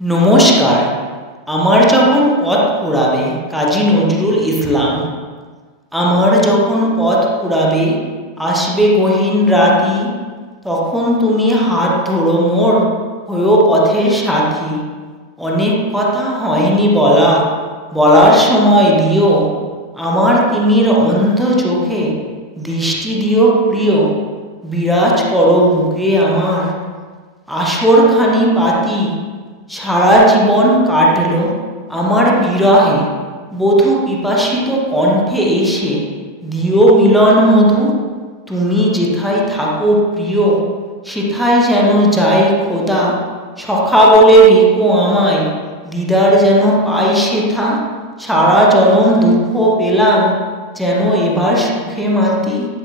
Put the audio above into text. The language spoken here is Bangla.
নমস্কার। আমার যখন পথ ফুরাবে, কাজী নজরুল ইসলাম। আমার যখন পথ ফুরাবে, আসবে গহীন রাতি, তখন তুমি হাত ধরো মোর, হয়ো পথের সাথী। অনেক কথা হয়নি বলা, বলার সময় দিও, আমার তিমির অন্ধ চোখে দৃষ্টি দিও প্রিয়। বিরাজ করো বুকে আমার, আসরখানি পাতি, সারা জীবন কাটল আমার বিরহে। বধূ পিপাসিত কণ্ঠে এসে দিও মিলন মধু। তুমি যেথায় থাকো প্রিয়, সেথায় যেন যাই খোদা। সখা বলে রেখো আমায়, দিদার যেন পাই সেথা। সারা জনম দুঃখ পেলাম, যেন এবার সুখে মাতি।